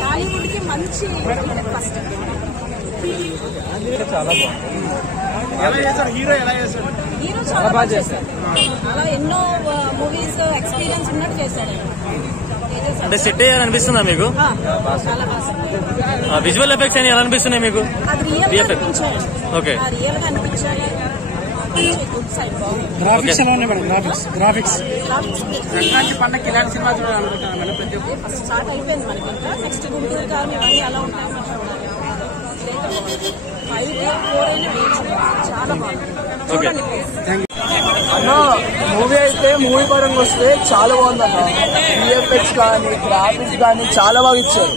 టాలీవుడ్ కి మంచి ఫస్ట్ చాలా బాగుంది. హీరో చాలా బాగా చేశాడు. అలా ఎన్నో మూవీస్ ఎక్స్పీరియన్స్ ఉన్నట్టు చేశాడు. అంటే సెట్ అయ్యారనిపిస్తుందా మీకు? చాలా బాగా. విజువల్ ఎఫెక్ట్స్ అని ఎలా అనిపిస్తున్నాయి మీకు? అది రియల్ గా అనిపించాడు. ఓకే, రియల్ గా అనిపించాలి. గ్రాఫిక్స్ ఎలా ఉన్నాయి మేడం? గ్రాఫిక్స్ సంక్రాంతి పండుగ ఇలాంటి సినిమా చూడాలనుకుంటున్నాను మేడం. ప్రతి ఒక్క ఫస్ట్ స్టార్ట్ అయిపోయింది మనకి. ఇంకా నెక్స్ట్ గుంటూరు కాలం ఇవన్నీ ఎలా ఉంటాయో మనం చూడాలి. 5 to 4 అయినా వేయచ్చు. చాలా బాగుంది. చూడండి ప్లీజ్. మూవీ అయితే మూవీ పరంగా వస్తే చాలా బాగుందన్న. విఎఫ్ఎక్స్ కానీ గ్రాఫిక్స్ కానీ చాలా బాగా ఇచ్చారు.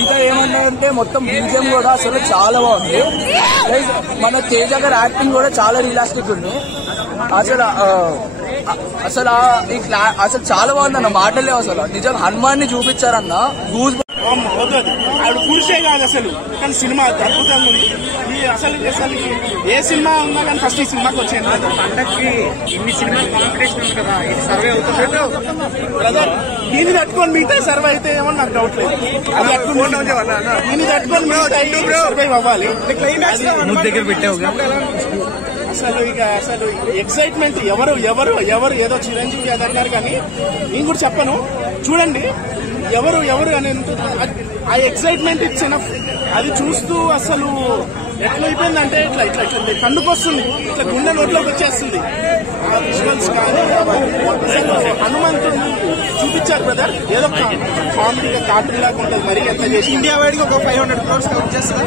ఇంకా ఏమన్నారంటే మొత్తం బీజిఎం కూడా అసలు చాలా బాగుంది. మన తేజ గారి యాక్టింగ్ కూడా చాలా రియలిస్టిక్ ఉంది. అసలు చాలా బాగుందన్న. మాటలే అసలు నిజంగా హనుమాన్ని చూపించారన్న. గూజ్ ఆవిడ పురుషే కాదు అసలు, కానీ సినిమా అద్భుతంగా ఉంది. అసలు ఏ సినిమా ఉన్నా కానీ ఫస్ట్ ఈ సినిమాకి వచ్చాను. పండక్కి ఇన్ని సినిమాలు కాంపిటీషన్ ఉంది కదా, ఇది సర్వే అవుతుంది బ్రదర్. దీన్ని తట్టుకొని మిగతా సర్వే అయితే ఏమో నాకు డౌట్ లేదు. దీన్ని తట్టుకొని మిగతా సర్వైవ్ అవ్వాలి. దగ్గర పెట్టావు అసలు ఎక్సైట్మెంట్ ఎవరు ఎవరు ఎవరు ఏదో చిరంజీవి అది అన్నారు కానీ నేను కూడా చెప్పను. చూడండి ఎవరు ఎవరు అని ఆ ఎక్సైట్మెంట్ ఇచ్చిన అది చూస్తూ అసలు ఎట్లయిపోయిందంటే ఇట్లా ఇట్లా ఇట్లా కన్నుకొస్తుంది, ఇట్లా గుండె నోట్లోకి వచ్చేస్తుంది. ఆ విజువల్స్ కానీ అసలు హనుమంతుడిని చూపించారు బ్రదర్. ఏదో కామెడీగా కార్టూన్ లాగా ఉంటుంది. మరి ఎంత చేసి ఇండియా వైడ్ గా ఒక 500 crores కలెక్ట్ చేస్తారు.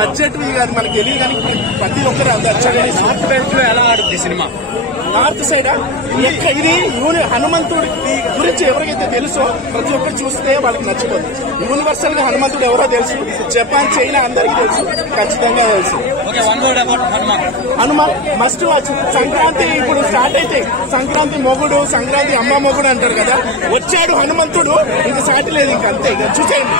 బడ్జెట్ కాదు మనకి తెలియదు కానీ ప్రతి ఒక్కరు నార్త్ బెల్ట్ లో ఎలా ఆడుతుంది సినిమా? నార్త్ సైడ్ ఇది హనుమంతుడి గురించి ఎవరికైతే తెలుసో ప్రతి ఒక్కరు చూస్తే వాళ్ళకి నచ్చిపోతుంది. యూనివర్సల్ గా హనుమంతుడు ఎవరో తెలుసు. జపాన్, చైనా అందరికీ తెలుసు, ఖచ్చితంగా తెలుసు. Hanuman must watch. సంక్రాంతి ఇప్పుడు స్టార్ట్ అయితే సంక్రాంతి మొగుడు, సంక్రాంతి అమ్మ మొగుడు అంటారు కదా. వచ్చాడు హనుమంతుడు, ఇంకా సాటి లేదు. ఇంకా అంతే, ఇక చూసేయండి.